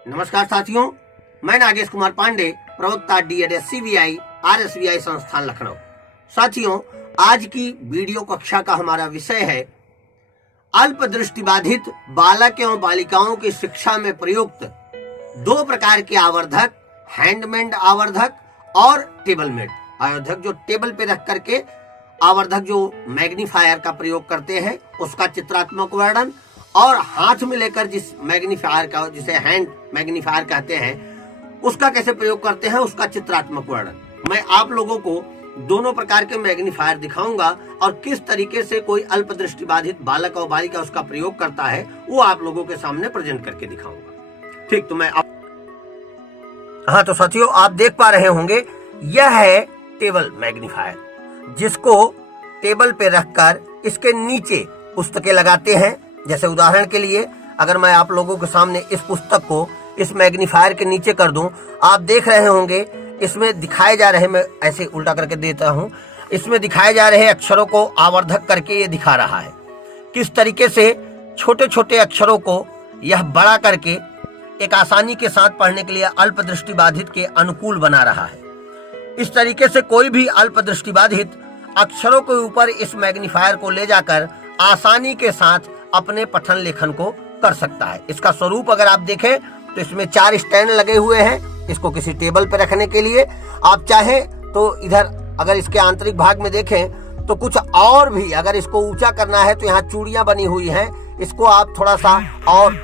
नमस्कार साथियों, मैं नागेश कुमार पांडे, प्रवक्ता DED RSVI संस्थान लखनऊ। साथियों, आज की वीडियो कक्षा का हमारा विषय है अल्प दृष्टिबाधित बालक एवं बालिकाओं की शिक्षा में प्रयुक्त दो प्रकार के आवर्धक, हैंडमेड आवर्धक और टेबलमेड आवर्धक। जो टेबल पे रख करके आवर्धक जो मैग्नीफायर का प्रयोग करते हैं उसका चित्रात्मक वर्णन, और हाथ में लेकर जिस मैग्नीफायर का, जिसे हैंड मैग्नीफायर कहते हैं, उसका कैसे प्रयोग करते हैं उसका चित्रात्मक वर्णन। मैं आप लोगों को दोनों प्रकार के मैग्नीफायर दिखाऊंगा और किस तरीके से कोई अल्प दृष्टिबाधित बालक और बालिका उसका प्रयोग करता है वो आप लोगों के सामने प्रेजेंट करके दिखाऊंगा। ठीक, तो मैं हाँ, तो साथियों आप देख पा रहे होंगे यह है टेबल मैग्नीफायर, जिसको टेबल पे रखकर इसके नीचे पुस्तकें लगाते हैं। जैसे उदाहरण के लिए अगर मैं आप लोगों के सामने इस पुस्तक को इस मैग्नीफायर के नीचे कर दूं, आप देख रहे होंगे इसमें दिखाए जा रहे, मैं ऐसे उल्टा करके देता हूं, इसमें दिखाए जा रहे अक्षरों को आवर्धक करके ये दिखा रहा है किस तरीके से छोटे छोटे अक्षरों को यह बड़ा करके एक आसानी के साथ पढ़ने के लिए अल्प दृष्टिबाधित के अनुकूल बना रहा है। इस तरीके से कोई भी अल्प दृष्टिबाधित अक्षरों के ऊपर इस मैग्नीफायर को ले जाकर आसानी के साथ अपने पठन लेखन को कर सकता है। इसका स्वरूप अगर आप देखें तो इसमें 4 स्टैंड लगे हुए हैं इसको किसी टेबल पर रखने के लिए। आप चाहें तो इधर अगर इसके आंतरिक भाग में देखें तो कुछ और भी, अगर इसको ऊंचा करना है तो यहाँ चूड़ियां बनी हुई हैं, इसको आप थोड़ा सा और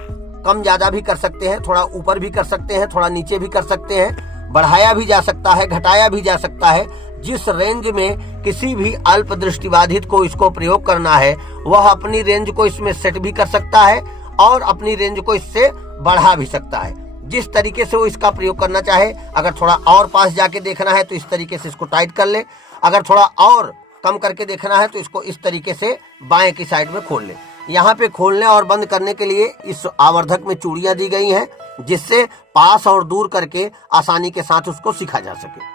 कम ज्यादा भी कर सकते हैं, थोड़ा ऊपर भी कर सकते हैं, थोड़ा नीचे भी कर सकते हैं, बढ़ाया भी जा सकता है, घटाया भी जा सकता है। जिस रेंज में किसी भी अल्प दृष्टिबाधित को इसको प्रयोग करना है वह अपनी रेंज को इसमें सेट भी कर सकता है और अपनी रेंज को इससे बढ़ा भी सकता है, जिस तरीके से वो इसका प्रयोग करना चाहे। अगर थोड़ा और पास जाके देखना है तो इस तरीके से इसको टाइट कर ले, अगर थोड़ा और कम करके देखना है तो इसको इस तरीके से बाएं की साइड में खोल ले। यहाँ पे खोलने और बंद करने के लिए इस आवर्धक में चूड़ियां दी गई हैं, जिससे पास और दूर करके आसानी के साथ उसको सीखा जा सके।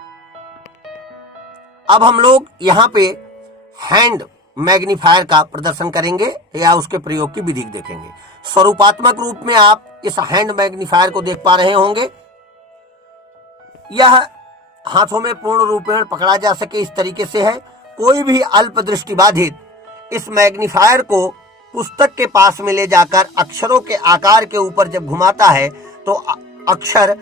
अब हम लोग यहाँ पे हैंड मैग्नीफायर का प्रदर्शन करेंगे या उसके प्रयोग की विधि देखेंगे। स्वरूपात्मक रूप में आप इस हैंड मैग्नीफायर को देख पा रहे होंगे। यह हाथों में पूर्ण रूपेण पकड़ा जा सके इस तरीके से है। कोई भी अल्प दृष्टिबाधित इस मैग्नीफायर को पुस्तक के पास में ले जाकर अक्षरों के आकार के ऊपर जब घुमाता है तो अक्षर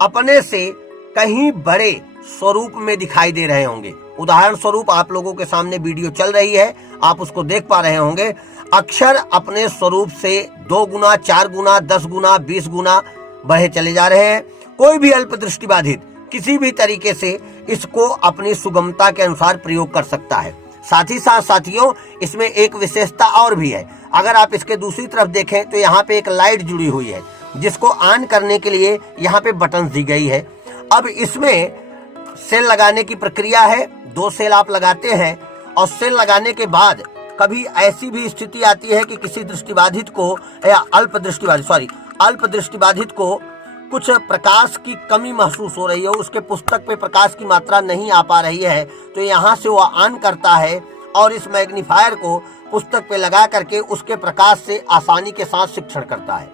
अपने से कहीं बड़े स्वरूप में दिखाई दे रहे होंगे। उदाहरण स्वरूप आप लोगों के सामने वीडियो चल रही है, आप उसको देख पा रहे होंगे। अक्षर अपने स्वरूप से 2 गुना, 4 गुना, 10 गुना, 20 गुना बढ़े चले जा रहे हैं। कोई भी अल्प दृष्टिबाधित किसी भी तरीके से इसको अपनी सुगमता के अनुसार प्रयोग कर सकता है। साथ ही साथ साथियों इसमें एक विशेषता और भी है। अगर आप इसके दूसरी तरफ देखें तो यहाँ पे एक लाइट जुड़ी हुई है, जिसको ऑन करने के लिए यहाँ पे बटन दी गई है। अब इसमें सेल लगाने की प्रक्रिया है। 2 सेल आप लगाते हैं और सेल लगाने के बाद कभी ऐसी भी स्थिति आती है कि किसी दृष्टिबाधित को या अल्प दृष्टिबाधित को कुछ प्रकाश की कमी महसूस हो रही है, उसके पुस्तक पे प्रकाश की मात्रा नहीं आ पा रही है, तो यहाँ से वह ऑन करता है और इस मैग्नीफायर को पुस्तक पे लगा करके उसके प्रकाश से आसानी के साथ शिक्षण करता है।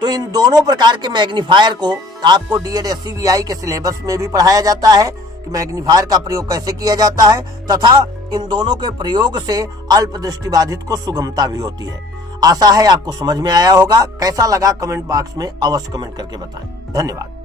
तो इन दोनों प्रकार के मैग्नीफायर को आपको DED के सिलेबस में भी पढ़ाया जाता है कि मैग्नीफायर का प्रयोग कैसे किया जाता है, तथा इन दोनों के प्रयोग से अल्प दृष्टिबाधित को सुगमता भी होती है। आशा है आपको समझ में आया होगा। कैसा लगा कमेंट बॉक्स में अवश्य कमेंट करके बताएं। धन्यवाद।